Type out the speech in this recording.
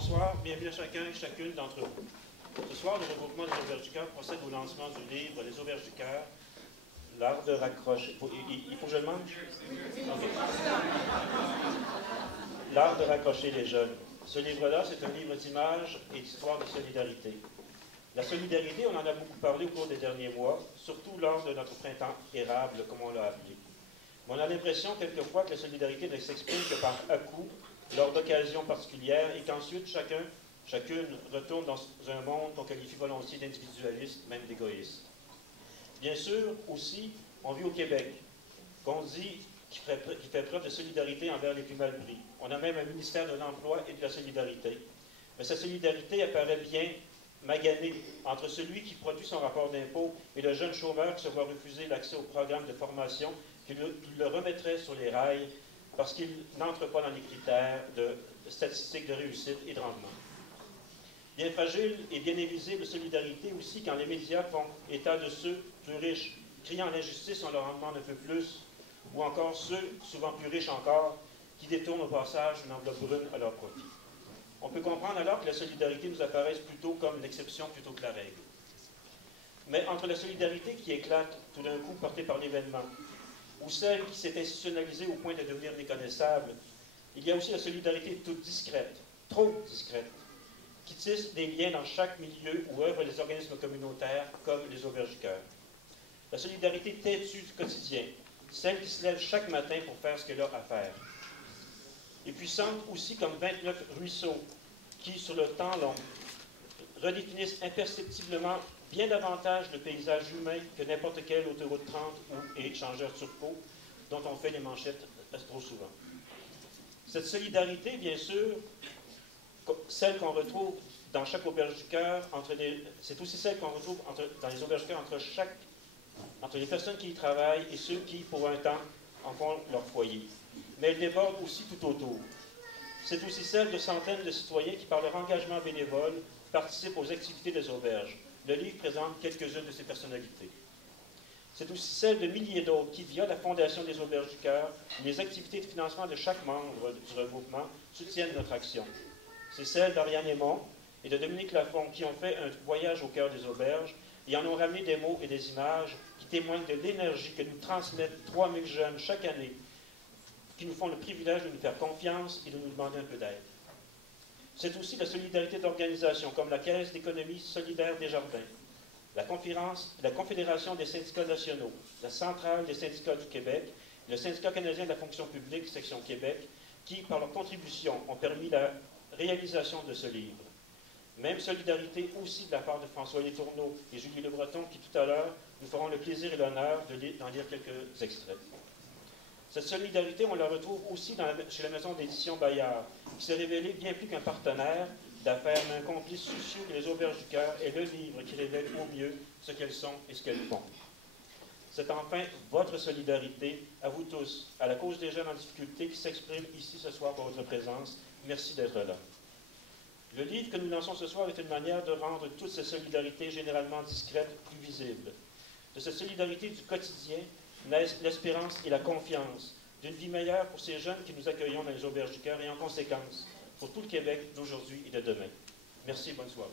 Bonsoir, bienvenue à chacun et chacune d'entre vous. Ce soir, le regroupement des Auberges du Cœur procède au lancement du livre Les Auberges du Cœur, l'art de raccrocher. Il faut que je le demande? Okay. L'art de raccrocher les jeunes. Ce livre-là, c'est un livre d'images et d'histoires de solidarité. La solidarité, on en a beaucoup parlé au cours des derniers mois, surtout lors de notre printemps érable, comme on l'a appelé. Mais on a l'impression quelquefois que la solidarité ne s'exprime que par à-coups, lors d'occasions particulières, et qu'ensuite chacune retourne dans un monde qu'on qualifie volontiers d'individualiste, même d'égoïste. Bien sûr, aussi, on vit au Québec, qu'on dit qui fait preuve de solidarité envers les plus mal pris. On a même un ministère de l'Emploi et de la Solidarité. Mais cette solidarité apparaît bien maganée entre celui qui produit son rapport d'impôt et le jeune chômeur qui se voit refuser l'accès au programme de formation qui le remettrait sur les rails parce qu'il n'entre pas dans les critères de statistiques de réussite et de rendement. Bien fragile et bien invisible solidarité aussi quand les médias font état de ceux plus riches, criant l'injustice on leur en demande un peu plus, ou encore ceux, souvent plus riches encore, qui détournent au passage une enveloppe brune à leur profit. On peut comprendre alors que la solidarité nous apparaisse plutôt comme l'exception plutôt que la règle. Mais entre la solidarité qui éclate tout d'un coup portée par l'événement, ou celle qui s'est institutionnalisée au point de devenir méconnaissable, il y a aussi la solidarité toute discrète, trop discrète, qui tisse des liens dans chaque milieu où œuvrent les organismes communautaires comme les Auberges du Cœur. La solidarité têtue du quotidien, celle qui se lève chaque matin pour faire ce qu'elle a à faire. Et puissante aussi comme 29 ruisseaux qui, sur le temps long, redéfinissent imperceptiblement bien davantage le paysage humain que n'importe quelle autoroute 30 ou échangeur turco dont on fait les manchettes trop souvent. Cette solidarité, bien sûr, celle qu'on retrouve dans chaque auberge du cœur, c'est aussi celle qu'on retrouve dans les auberges du cœur entre les personnes qui y travaillent et ceux qui, pour un temps, en font leur foyer. Mais elle déborde aussi tout autour. C'est aussi celle de centaines de citoyens qui, par leur engagement bénévole, participent aux activités des auberges. Le livre présente quelques-unes de ces personnalités. C'est aussi celle de milliers d'autres qui, via la Fondation des Auberges du Cœur, les activités de financement de chaque membre du regroupement, soutiennent notre action. C'est celle d'Ariane Aymon et de Dominique Lafont qui ont fait un voyage au cœur des auberges et en ont ramené des mots et des images qui témoignent de l'énergie que nous transmettent 3000 jeunes chaque année, qui nous font le privilège de nous faire confiance et de nous demander un peu d'aide. C'est aussi la solidarité d'organisation, comme la Caisse d'économie solidaire des Jardins, la Confédération des syndicats nationaux, la Centrale des syndicats du Québec, le Syndicat canadien de la fonction publique, section Québec, qui, par leur contribution, ont permis la réalisation de ce livre. Même solidarité aussi de la part de François Letourneau et Julie Le Breton, qui tout à l'heure nous feront le plaisir et l'honneur d'en lire quelques extraits. Cette solidarité, on la retrouve aussi chez la maison d'édition Bayard, qui s'est révélée bien plus qu'un partenaire d'affaires, mais un complice soucieux que les Auberges du Cœur est le livre qui révèle au mieux ce qu'elles sont et ce qu'elles font. C'est enfin votre solidarité, à vous tous, à la cause des jeunes en difficulté qui s'exprime ici ce soir par votre présence. Merci d'être là. Le livre que nous lançons ce soir est une manière de rendre toute cette solidarité généralement discrète plus visible. De cette solidarité du quotidien naissent l'espérance et la confiance d'une vie meilleure pour ces jeunes que nous accueillons dans les Auberges du Cœur et en conséquence pour tout le Québec d'aujourd'hui et de demain. Merci et bonne soirée.